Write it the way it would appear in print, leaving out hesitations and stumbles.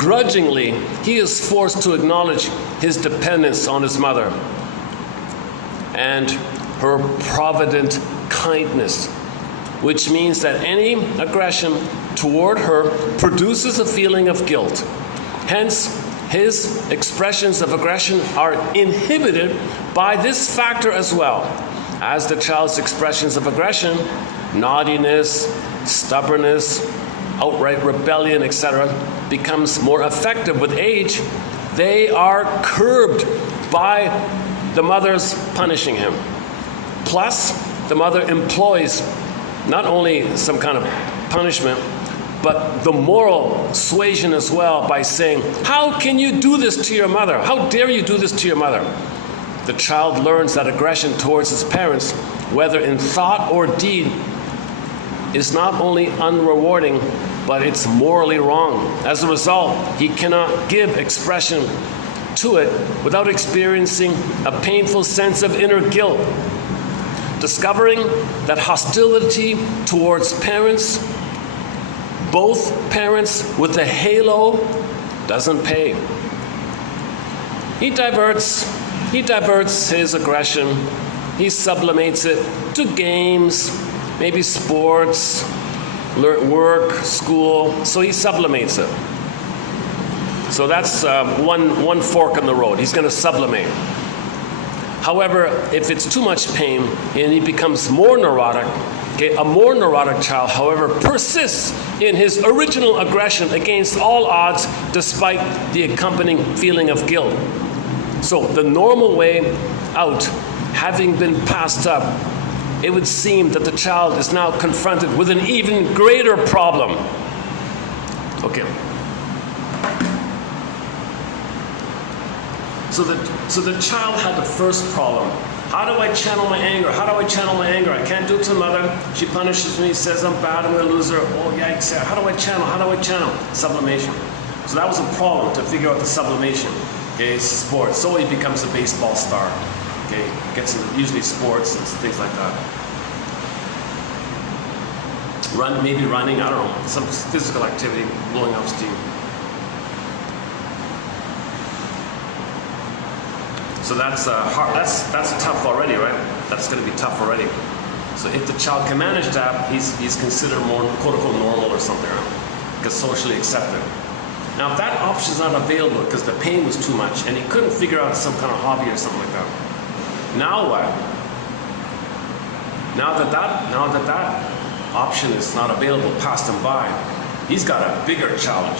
Grudgingly, he is forced to acknowledge his dependence on his mother and her provident kindness, which means that any aggression toward her produces a feeling of guilt. Hence, his expressions of aggression are inhibited by this factor as well, as the child's expressions of aggression, naughtiness, stubbornness, outright rebellion, etc., becomes more effective with age. They are curbed by the mother's punishing him. Plus, the mother employs not only some kind of punishment, but the moral suasion as well by saying, "How can you do this to your mother? How dare you do this to your mother?" The child learns that aggression towards his parents, whether in thought or deed, is not only unrewarding, but it's morally wrong. As a result, he cannot give expression to it without experiencing a painful sense of inner guilt. Discovering that hostility towards parents, both parents with a halo, doesn't pay. He diverts his aggression. He sublimates it to games, maybe sports, work, school. So he sublimates it. So that's one fork in the road. He's going to sublimate. However, if it's too much pain and he becomes more neurotic, a more neurotic child, however, persists in his original aggression against all odds despite the accompanying feeling of guilt. So the normal way out, having been passed up, it would seem that the child is now confronted with an even greater problem. Okay. So the child had the first problem. How do I channel my anger? How do I channel my anger? I can't do it to mother. She punishes me, says I'm bad, I'm going to lose her. Oh, yikes. How do I channel? How do I channel? Sublimation. So that was a problem to figure out the sublimation. Okay, it's sports. So he becomes a baseball star. Okay, gets into usually sports and things like that. Maybe running, I don't know, some physical activity, blowing off steam. So that's hard. That's tough already, right? That's going to be tough already. So if the child can manage that, he's considered more quote-unquote normal or something, right? Because socially accepted. Now, if that option is not available because the pain was too much and he couldn't figure out some kind of hobby or something like that, now what? Now that option is not available, passed him by, he's got a bigger challenge.